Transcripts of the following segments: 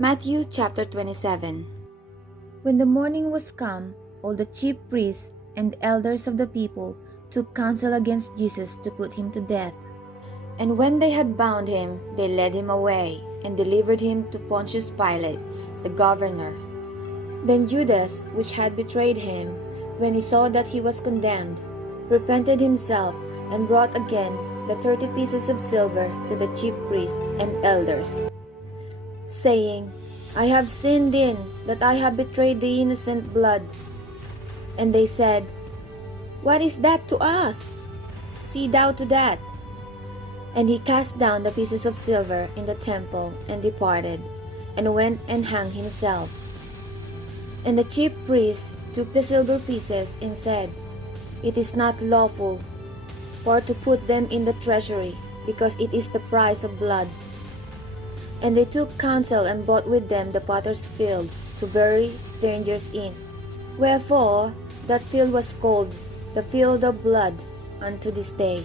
Matthew chapter 27. When the morning was come, all the chief priests and elders of the people took counsel against Jesus to put him to death. And when they had bound him, they led him away, and delivered him to Pontius Pilate, the governor. Then Judas, which had betrayed him, when he saw that he was condemned, repented himself, and brought again the 30 pieces of silver to the chief priests and elders, saying, I have sinned in that I have betrayed the innocent blood. And they said, What is that to us? See thou to that. And he cast down the pieces of silver in the temple, and departed, and went and hanged himself. And the chief priests took the silver pieces, and said, It is not lawful for to put them in the treasury, because it is the price of blood. And they took counsel, and bought with them the potter's field, to bury strangers in. Wherefore that field was called the field of blood unto this day.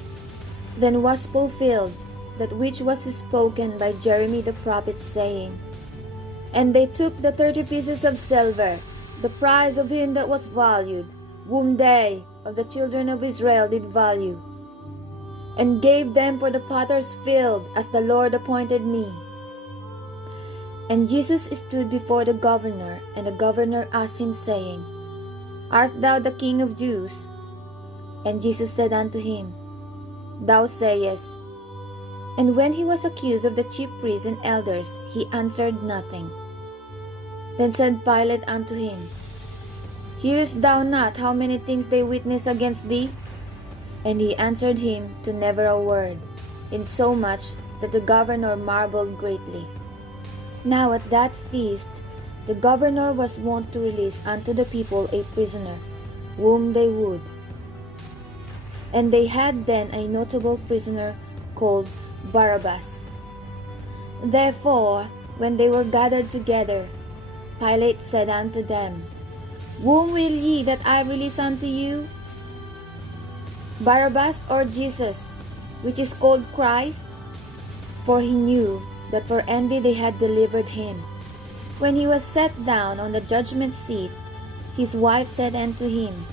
Then was fulfilled that which was spoken by Jeremy the prophet, saying, And they took the 30 pieces of silver, the price of him that was valued, whom they of the children of Israel did value, and gave them for the potter's field, as the Lord appointed me. And Jesus stood before the governor, and the governor asked him, saying, Art thou the King of Jews? And Jesus said unto him, Thou sayest. And when he was accused of the chief priests and elders, he answered nothing. Then said Pilate unto him, Hearest thou not how many things they witness against thee? And he answered him to never a word, insomuch that the governor marveled greatly. Now at that feast the governor was wont to release unto the people a prisoner, whom they would. And they had then a notable prisoner called Barabbas. Therefore, when they were gathered together, Pilate said unto them, Whom will ye that I release unto you? Barabbas or Jesus, which is called Christ? For he knew that for envy they had delivered him. When he was set down on the judgment seat, his wife said unto him,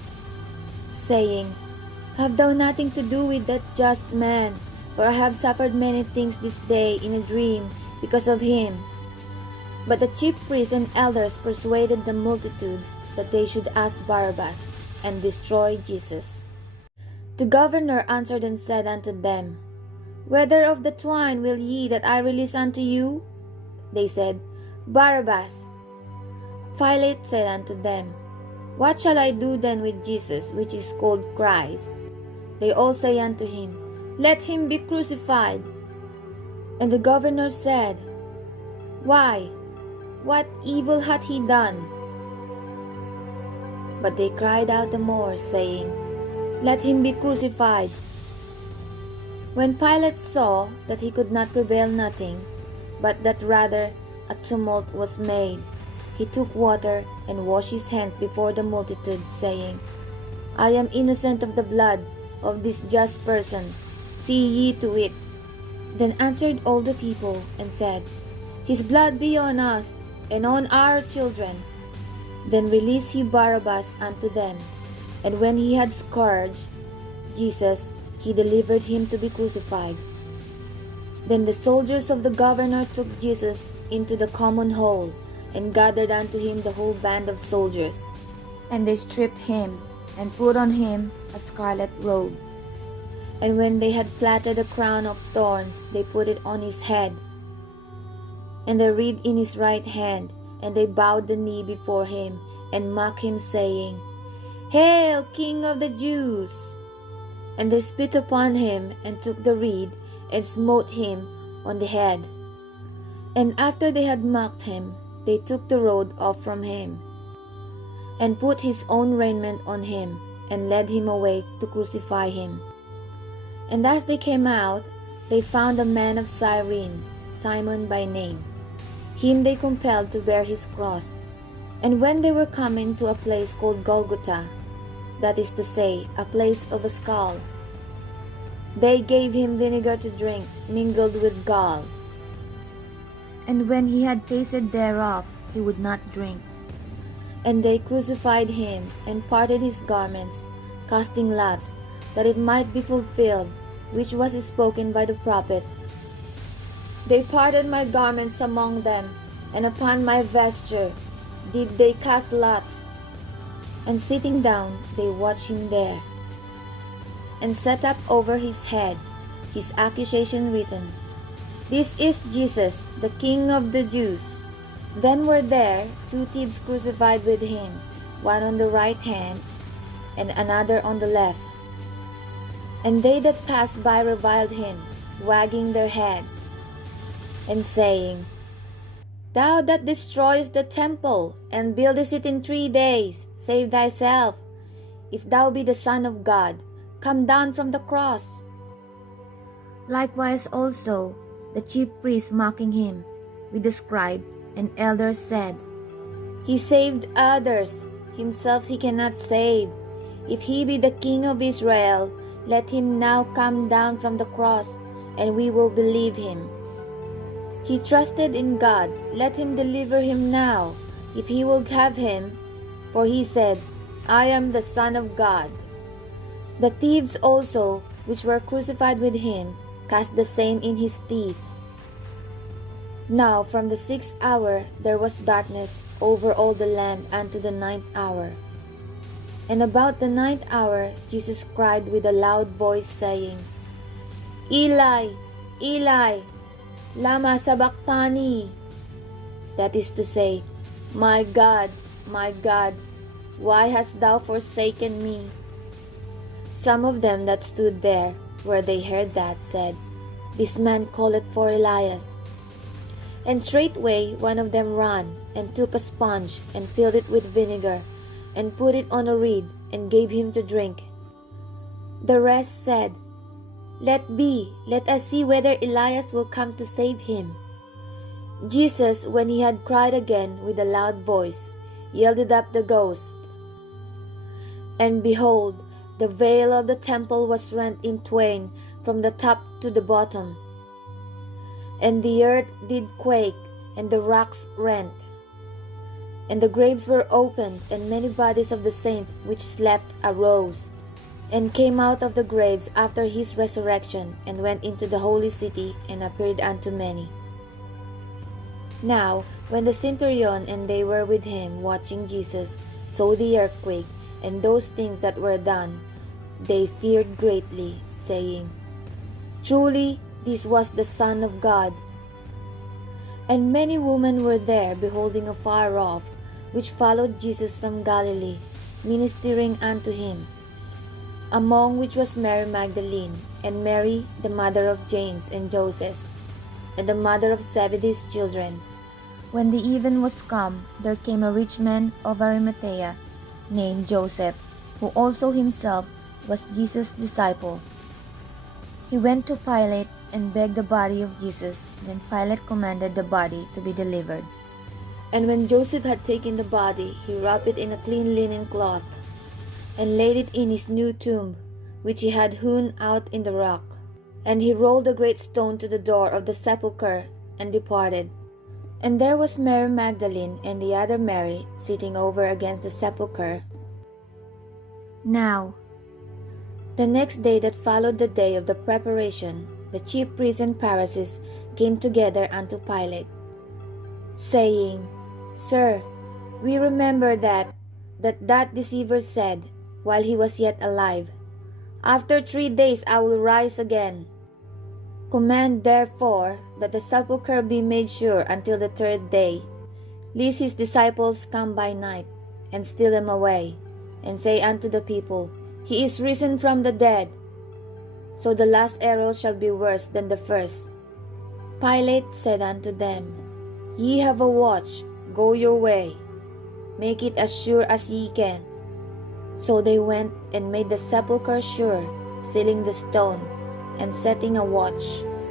saying, Have thou nothing to do with that just man, for I have suffered many things this day in a dream because of him. But the chief priests and elders persuaded the multitudes that they should ask Barabbas, and destroy Jesus. The governor answered and said unto them, Whether of the twine will ye that I release unto you? They said, Barabbas. Pilate said unto them, What shall I do then with Jesus, which is called Christ? They all say unto him, Let him be crucified. And the governor said, Why? What evil hath he done? But they cried out the more, saying, Let him be crucified. When Pilate saw that he could not prevail nothing, but that rather a tumult was made, he took water and washed his hands before the multitude, saying, I am innocent of the blood of this just person. See ye to it. Then answered all the people, and said, His blood be on us, and on our children. Then released he Barabbas unto them, and when he had scourged Jesus, he delivered him to be crucified. Then the soldiers of the governor took Jesus into the common hall, and gathered unto him the whole band of soldiers. And they stripped him, and put on him a scarlet robe. And when they had platted a crown of thorns, they put it on his head, and the reed in his right hand. And they bowed the knee before him, and mocked him, saying, Hail, King of the Jews! And they spit upon him, and took the reed, and smote him on the head. And after they had mocked him, they took the robe off from him, and put his own raiment on him, and led him away to crucify him. And as they came out, they found a man of Cyrene, Simon by name. Him they compelled to bear his cross. And when they were coming to a place called Golgotha, that is to say, a place of a skull, they gave him vinegar to drink, mingled with gall. And when he had tasted thereof, he would not drink. And they crucified him, and parted his garments, casting lots, that it might be fulfilled, which was spoken by the prophet. They parted my garments among them, and upon my vesture did they cast lots. And sitting down, they watched him there, and set up over his head his accusation written, This is Jesus, the King of the Jews. Then were there 2 thieves crucified with him, one on the right hand, and another on the left. And they that passed by reviled him, wagging their heads, and saying, Thou that destroyest the temple, and buildest it in 3 days, save thyself. If thou be the Son of God, come down from the cross. Likewise also the chief priests mocking him with the scribe and elders said, He saved others, himself he cannot save. If he be the King of Israel, let him now come down from the cross, and we will believe him. He trusted in God, let him deliver him now, if he will have him. For he said, I am the Son of God. The thieves also, which were crucified with him, cast the same in his teeth. Now from the 6th hour there was darkness over all the land unto the 9th hour. And about the 9th hour Jesus cried with a loud voice, saying, Eli, Eli, lama sabachthani? That is to say, my God, why hast thou forsaken me? Some of them that stood there, where they heard that, said, This man calleth for Elias. And straightway one of them ran, and took a sponge, and filled it with vinegar, and put it on a reed, and gave him to drink. The rest said, Let be, let us see whether Elias will come to save him. Jesus, when he had cried again with a loud voice, yielded up the ghost. And behold, the veil of the temple was rent in twain from the top to the bottom. And the earth did quake, and the rocks rent. And the graves were opened, and many bodies of the saints which slept arose, and came out of the graves after his resurrection, and went into the holy city, and appeared unto many. Now, when the centurion and they were with him watching Jesus saw the earthquake, and those things that were done, they feared greatly, saying, Truly, this was the Son of God. And many women were there, beholding afar off, which followed Jesus from Galilee, ministering unto him, among which was Mary Magdalene, and Mary the mother of James and Joseph, and the mother of Zebedee's children. When the even was come, there came a rich man of Arimathea, named Joseph, who also himself was Jesus' disciple. He went to Pilate and begged the body of Jesus. Then Pilate commanded the body to be delivered. And when Joseph had taken the body, he wrapped it in a clean linen cloth, and laid it in his new tomb, which he had hewn out in the rock. And he rolled a great stone to the door of the sepulchre, and departed. And there was Mary Magdalene and the other Mary sitting over against the sepulchre. Now, the next day that followed the day of the preparation, the chief priests and Pharisees came together unto Pilate, saying, Sir, we remember that deceiver said, while he was yet alive, After 3 days I will rise again. Command therefore that the sepulchre be made sure until the 3rd day, lest his disciples come by night, and steal him away, and say unto the people, He is risen from the dead. So the last error shall be worse than the first. Pilate said unto them, Ye have a watch, go your way, make it as sure as ye can. So they went and made the sepulchre sure, sealing the stone, and setting a watch.